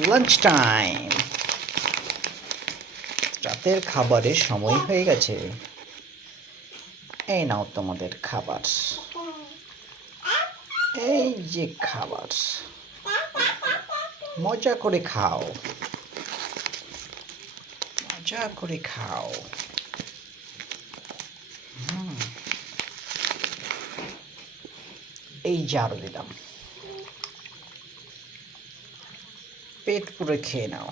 Lunch time, রাতের খাবারের সময় হয়ে গেছে। এই নাও তোমাদের খাবার, এই যে খাবার, মজা করে খাও, মজা করে খাও। এই যে আরো দিলাম, পেট পুরো খেয়ে নাও।